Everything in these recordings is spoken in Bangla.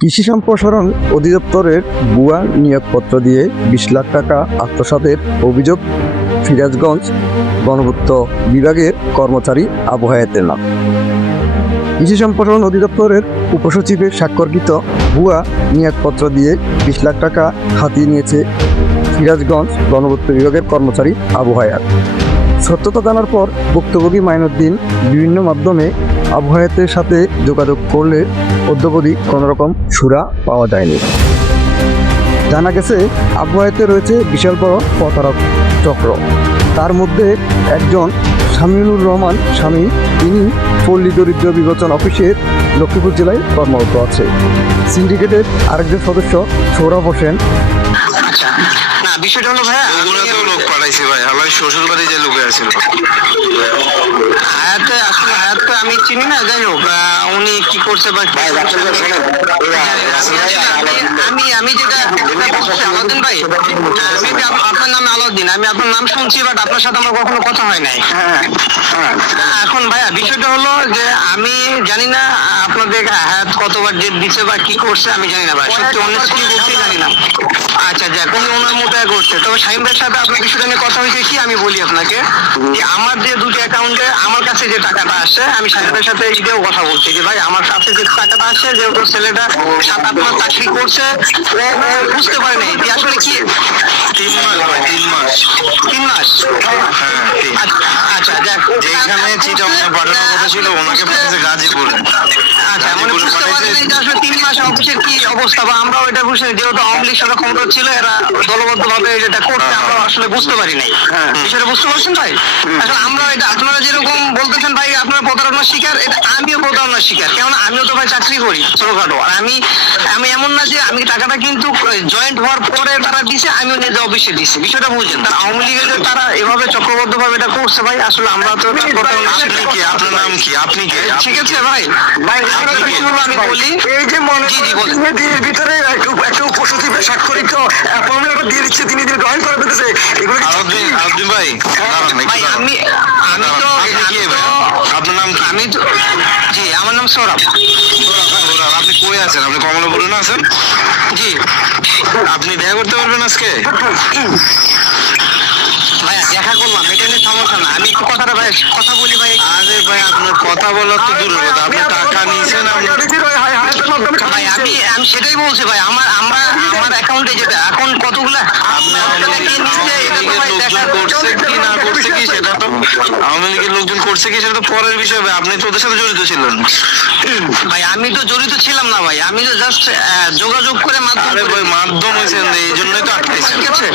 কৃষি সম্প্রসারণ অধিদপ্তরের ভুয়া নিয়োগপত্র দিয়ে 20 লাখ টাকা আত্মসাতের অভিযোগ সিরাজগঞ্জ গণপূর্ত বিভাগের কর্মচারী আবু হায়াতের নাম। কৃষি সম্প্রসারণ অধিদপ্তরের উপসচিবের স্বাক্ষরকৃত ভুয়া নিয়োগপত্র দিয়ে 20 লাখ টাকা হাতিয়ে নিয়েছে সিরাজগঞ্জ গণপূর্ত বিভাগের কর্মচারী আবু হায়াত। সত্যতা জানার পর ভুক্তভোগী মাইনুদ্দিন বিভিন্ন মাধ্যমে আবু হায়াতের সাথে যোগাযোগ করলে অদ্যাবধি কোনোরকম সুরা পাওয়া যায়নি। জানা গেছে আবু হায়াতে রয়েছে বিশাল বড় প্রতারক চক্র। তার মধ্যে একজন শামিনুর রহমান স্বামী, তিনি পল্লী দরিদ্র বিবেচনা অফিসের লক্ষ্মীপুর জেলায় কর্মরত আছে। সিন্ডিকেটের আরেকজন সদস্য সৌরভ হোসেন। আচ্ছা, না বিষয়টা হলো ভাইয়া, লোক পাঠাইছি ভাই, আমার শ্বশুর বাড়ি যে লোকে আছিল হায়াতে, আসলে হায়াতকে আমি চিনি না। যাই হোক, উনি কি করছে বা আমি যেটা বলছি আলাউদ্দিন ভাই, আপনার নাম আলাউদ্দিন, আমি আপনার নাম শুনছি, বাট আপনার সাথে আমার কখনো কথা হয় নাই। এখন ভাইয়া বিষয়টা হলো যে আমি জানি না আপনাদের হায়াত কতবার ডেট দিচ্ছে বা কি করছে আমি জানি না ভাই, সত্যি অনেস্টলি বলতে জানি না। আচ্ছা যাক, উনি ওনার মতো করছে। তবে শাহিম ভাইয়ের সাথে আপনার বিষয়টা নিয়ে কথা হয়েছে কি, আমি বলি আপনাকে যে আমার যে দুটি অ্যাকাউন্টে আমার কাছে যে টাকাটা আসে, আমি শাহিম ভাইয়ের সাথে এটাও কথা বলছি যে ভাই আমার কাছে যে টাকাটা আসে, যেহেতু ছেলেটা 7-8 মাস চাকরি করছে, ও বুঝতে পারে নাই যে আসলে কি 3 মাস ভাই, 3 মাস। আচ্ছা যাক, যেখানে চিটাগাং পাঠানোর কথা ছিল ওনাকে পাঠিয়েছে গাজীপুরে। আচ্ছা, মানে বুঝতে পারেন যে আসলে 3 মাস অফিসের কি অবস্থা, বা আমরাও এটা বুঝতে, যেহেতু আওয়ামী লীগ সরকার ক্ষমতা ছিল, এরা দলবদ্ধ ভাবে যেটা করতে আমরা আসলে বুঝতে পারি নাই। বিষয়টা বুঝতে পারছেন ভাই? আসলে আমরা এটা, আপনারা যেরকম বলতেছেন ভাই আপনারা প্রতারণার শিকার, এটা আমিও প্রতারণার শিকার, কেননা আমিও তো ভাই চাকরি করি ছোটখাটো। আর আমি এমন না যে আমি টাকাটা কিন্তু জয়েন্ট হওয়ার পরে তারা দিছে, আমিও নিজে অফিসে দিচ্ছি। বিষয়টা বুঝছেন? তারা আওয়ামী লীগের তারা এভাবে চক্রবদ্ধ ভাবে এটা করছে ভাই, আসলে আমরা তো আপনার নাম কি, আপনি কে? ঠিক আছে ভাই, আমি বলি এই যে মনে দিনের ভিতরে একটা উপসচিবের স্বাক্ষরিত অ্যাপয়েন্টমেন্ট দিয়ে দিচ্ছে, তিনি গ্রহণ করে ফেলতেছে। এগুলো আলাউদ্দিন ভাই, ভাই আমি তো আপনার নাম কি? আমি তো, জি আমার নাম সৌরভ। আপনি কই আছেন? আপনি কমলাপুরে না আছেন? জি। আপনি দেখা করতে পারবেন আজকে? ভাইয়া দেখা করলাম, এটা নিয়ে সমস্যা না, আমি একটু কথাটা ভাই কথা বলি ভাই। আরে ভাই, আপনার কথা বলার তো দূরের কথা, আপনি টাকা নিয়েছেন। ভাই আমি সেটাই বলছি ভাই, আমার অ্যাকাউন্টে যেটা এখন কতগুলা আওয়ামী লীগের লোকজন করছে কি সেটা তো পরের বিষয় ভাই, আপনি তো ওদের সাথে জড়িত ছিলেন। ভাই আমি তো জড়িত ছিলাম না ভাই, আমি তো জাস্ট যোগাযোগ করে মাধ্যম হয়েছেন, এই জন্যই তো আটকাইছেন। ঠিক আছে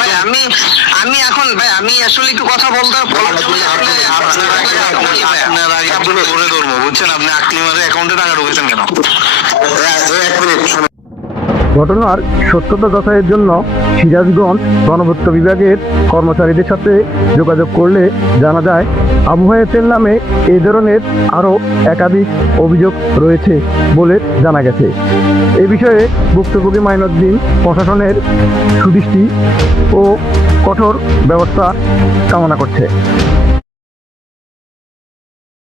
ভাই, আমি এখন ভাই আমি আসলে একটু কথা বলতে করে ধরবো, বুঝছেন? আপনি আকলিমারের অ্যাকাউন্টে টাকা ঢুকেছেন কেন? ঘটনার সত্যতা যাচাইয়ের জন্য সিরাজগঞ্জ গণপূর্ত বিভাগের কর্মচারীদের সাথে যোগাযোগ করলে জানা যায় আবু হায়াতের নামে এই ধরনের আরও একাধিক অভিযোগ রয়েছে বলে জানা গেছে। এ বিষয়ে ভুক্তভোগী মাইনুদ্দিন প্রশাসনের সুদৃষ্টি ও কঠোর ব্যবস্থা কামনা করছে।